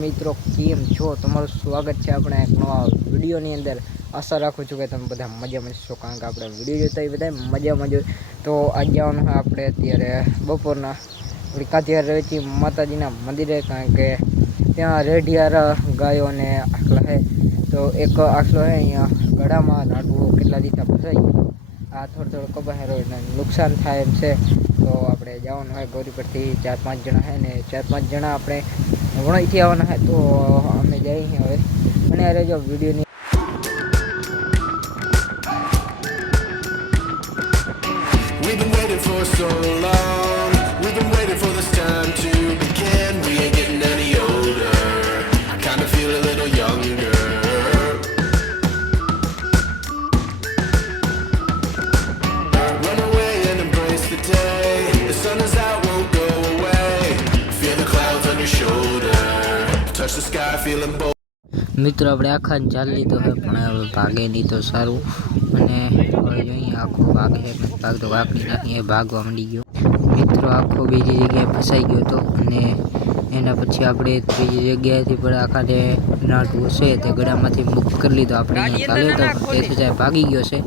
મિત્રો કેમ છો? તમારું સ્વાગત છે આપણા એક નવા વિડીયોની અંદર। આશા રાખું છું કે તમે બધા મજામાં છો, કારણ કે આપણે વિડીયો જોતા એ બધા મજામાં જ। તો આજે જવાનું હોય આપણે અત્યારે બપોરના કાતિહાર રવેચી માતાજીના મંદિરે, કારણ કે ત્યાં રેઢિયાર ગાયોને આખલા છે। તો એક આખલો છે અહીંયા ગળામાં નાટવું કેટલા દિવસ ફસાઈ આ થોડો કબાહેરો નુકસાન થાય એમ છે। તો આપણે જવાનું હોય ગૌરી પરથી 4-5 જણા છે ને 4-5 જણા આપણે વણાઈથી આવવાના છે। તો અમે જઈએ હવે અને અરે જો વિડીયોની We've been waiting for so long. We've been waiting for this time to begin. We ain't getting any older. I kinda feel a little younger. Run away and embrace the day. The sun is out, won't go away. Feel the clouds on your shoulder. Touch the sky, feeling bold. મિત્રો આપણે આખા ચાલ લીધો છે, પણ હવે ભાગે નહીં તો સારું। અને હવે જોઈએ આખો ભાગ છે, ભાગ તો કાકડી નાખી એ ભાગવા માંડી ગયો। મિત્રો આખો બીજી જગ્યાએ ફસાઈ ગયો હતો, અને એના પછી આપણે ત્રીજી જગ્યાએથી પણ આખાને નાટવું છે તે ગળામાંથી મુક્ત કરી લીધો। આપણે અહીંયા ચાલ્યો હતો પણ તેથી જાય ભાગી ગયો છે।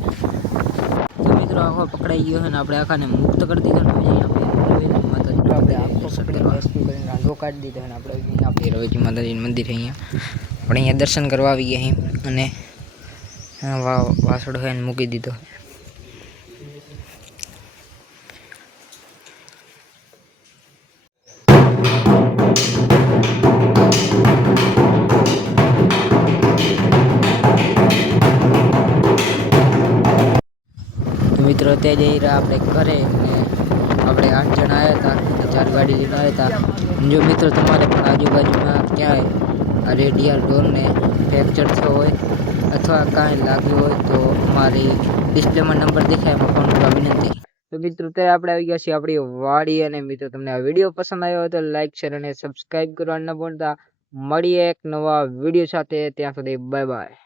તો મિત્રો આખો પકડાઈ ગયો છે ને આપણે આખાને મુક્ત કરી દીધો ને આપણે રાંધો કાઢી દીધો અને આપણે આપણે રવેચી માતાજીનું મંદિર અહીંયા આપણે અહીંયા દર્શન કરવા આવી ગયા અહીં, અને વાસળો છે મૂકી દીધો। મિત્રો ત્યાં જઈ રહ્યા આપણે ઘરે, અને આપણે 8 જણા આવ્યા હતા, 4 ગાડી લઈને આવ્યા હતા। જો મિત્રો તમારે પણ આજુબાજુમાં ક્યાંય આ રેડિયલ ડોરને ફ્રેક્ચર થયો હોય અથવા કાંઈ લાગ્યું હોય તો અમારી ડિસ્પ્લેમાં નંબર દેખાય એમાં ફોન કરવા વિનંતી। તો મિત્રો ત્યારે આપણે આવી ગયા છીએ આપણી વાડી, અને મિત્રો તમને આ વિડીયો પસંદ આવ્યો હોય તો લાઈક, શેર અને સબસ્ક્રાઈબ કરવાનું ન ભૂલતા। મળીએ એક નવા વિડીયો સાથે, ત્યાં સુધી બાય બાય।